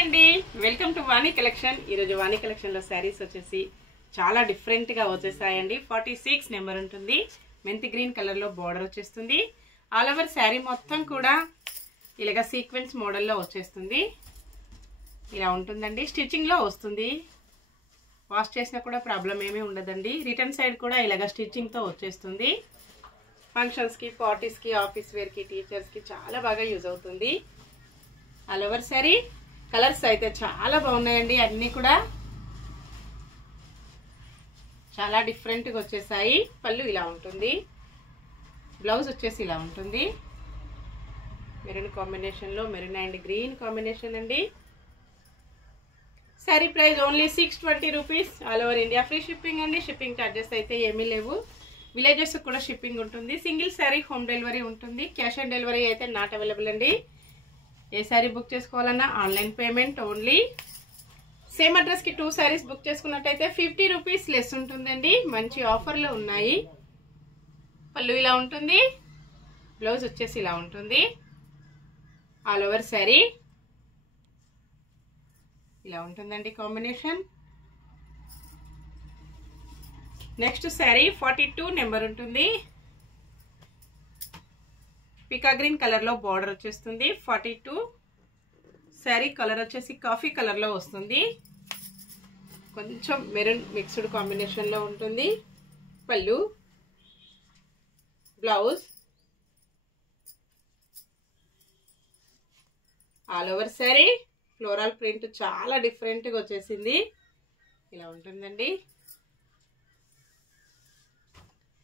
అండి, welcome to Vani collection. ఈరోజు వాణి కలెక్షన్లో శారీస్ వచ్చేసి చాలా డిఫరెంట్గా వచ్చేసాయండి. 46 నెంబర్ ఉంటుంది. మెంతి గ్రీన్ కలర్లో బార్డర్ వచ్చేస్తుంది. ఆల్ ఓవర్ శారీ మొత్తం కూడా ఇలాగ సీక్వెన్స్ మోడల్లో వచ్చేస్తుంది. ఇలా ఉంటుందండి. స్టిచ్చింగ్లో వస్తుంది. వాష్ చేసినా కూడా ప్రాబ్లం ఏమీ ఉండదండి. రిటర్న్ సైడ్ కూడా ఇలాగ స్టిచ్చింగ్తో వచ్చేస్తుంది. ఫంక్షన్స్కి, పార్టీస్కి, ఆఫీస్ వేర్కి, టీచర్స్కి చాలా బాగా యూజ్ అవుతుంది. ఆల్ ఓవర్ శారీ కలర్స్ అయితే చాలా బాగున్నాయండి. అన్నీ కూడా చాలా డిఫరెంట్గా వచ్చేసాయి. పళ్ళు ఇలా ఉంటుంది. బ్లౌజ్ వచ్చేసి ఇలా ఉంటుంది. మెరూన్ కాంబినేషన్లో, మెరూన్ అండ్ గ్రీన్ కాంబినేషన్ అండి. Sari price only 620 rupees. All over India free shipping అండి. షిప్పింగ్ ఛార్జెస్ అయితే ఏమీ లేవు. విలేజెస్ కూడా షిప్పింగ్ ఉంటుంది. సింగిల్ శారీ హోమ్ డెలివరీ ఉంటుంది. క్యాష్ ఆన్ డెలివరీ అయితే నాట్ అవైలబుల్ అండి. ఏ శారీ బుక్ చేసుకోవాలన్నా ఆన్లైన్ పేమెంట్ ఓన్లీ. సేమ్ అడ్రస్కి 2 శారీస్ బుక్ చేసుకున్నట్టయితే 50 రూపీస్ లెస్ ఉంటుందండి. మంచి ఆఫర్లు ఉన్నాయి. పళ్ళు ఇలా ఉంటుంది. బ్లౌజ్ వచ్చేసి ఇలా ఉంటుంది. ఆల్ ఓవర్ శారీ ఇలా ఉంటుందండి కాంబినేషన్. నెక్స్ట్ శారీ 42 నెంబర్ ఉంటుంది. పికా గ్రీన్ కలర్ లో బార్డర్ వచ్చేస్తుంది. 42 శారీ కలర్ వచ్చేసి కాఫీ కలర్ లో వస్తుంది. కొంచెం మెరూన్ మిక్స్డ్ కాంబినేషన్ లో ఉంటుంది. పళ్ళు, blouse, all over sari floral print చాలా డిఫరెంట్ గా వచ్చేసింది. ఇలా ఉంటుందండి.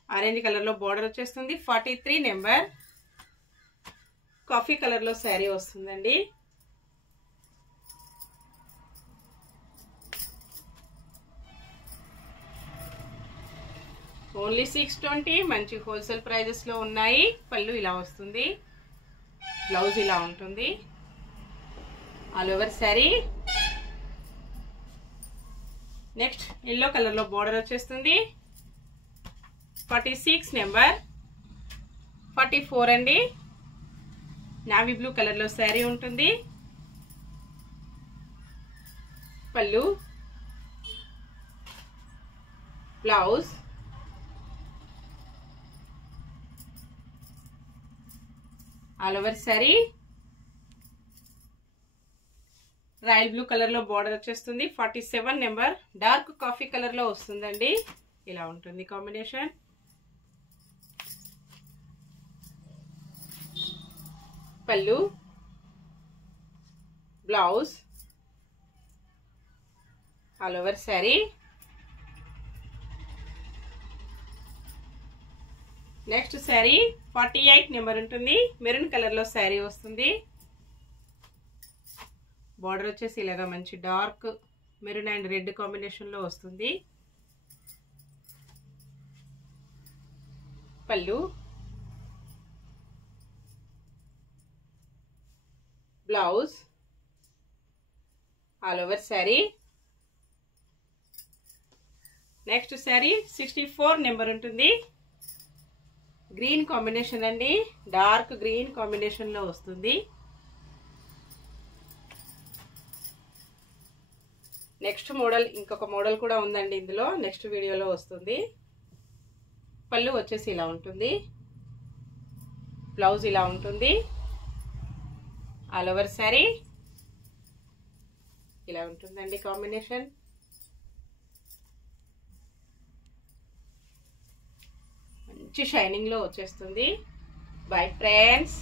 ఆరెంజ్ కలర్ లో బార్డర్ వచ్చేస్తుంది. 43 నెంబర్ కాఫీ కలర్ లో శారీ వస్తుందండి. ఓన్లీ 620. మంచి హోల్సేల్ ప్రైజెస్ లో ఉన్నాయి. పళ్ళు ఇలా వస్తుంది. బ్లౌజ్ ఇలా ఉంటుంది. All over sari. Next yellow colour లో బార్డర్ వచ్చేస్తుంది. 46 నెంబర్ 44 అండి. నావీ బ్లూ కలర్ లో శారీ ఉంటుంది. పళ్ళు, blouse, all over sari royal blue colour లో బార్డర్ వచ్చేస్తుంది. 47 నెంబర్ డార్క్ కాఫీ కలర్ లో వస్తుందండి. ఇలా ఉంటుంది కాంబినేషన్. పళ్ళు, blouse, all over sari. Next sari 48 number ఉంటుంది. మెరూన్ కలర్ లో శారీ వస్తుంది. బార్డర్ వచ్చేసి ఇలాగా మంచి dark maroon and red combination లో వస్తుంది. పళ్ళు, blouse, all over sari. Next sari 64 number ఉంటుంది. గ్రీన్ కాంబినేషన్ అండి. డార్క్ గ్రీన్ కాంబినేషన్ లో వస్తుంది. నెక్స్ట్ మోడల్ ఇంకొక మోడల్ కూడా ఉందండి ఇందులో. నెక్స్ట్ వీడియోలో వస్తుంది. పళ్ళు వచ్చేసి ఇలా ఉంటుంది. బ్లౌజ్ ఇలా ఉంటుంది. ఆల్ ఓవర్ శారీ ఇలా ఉంటుందండి కాంబినేషన్. మంచి షైనింగ్ లో వచ్చేస్తుంది. Bye friends.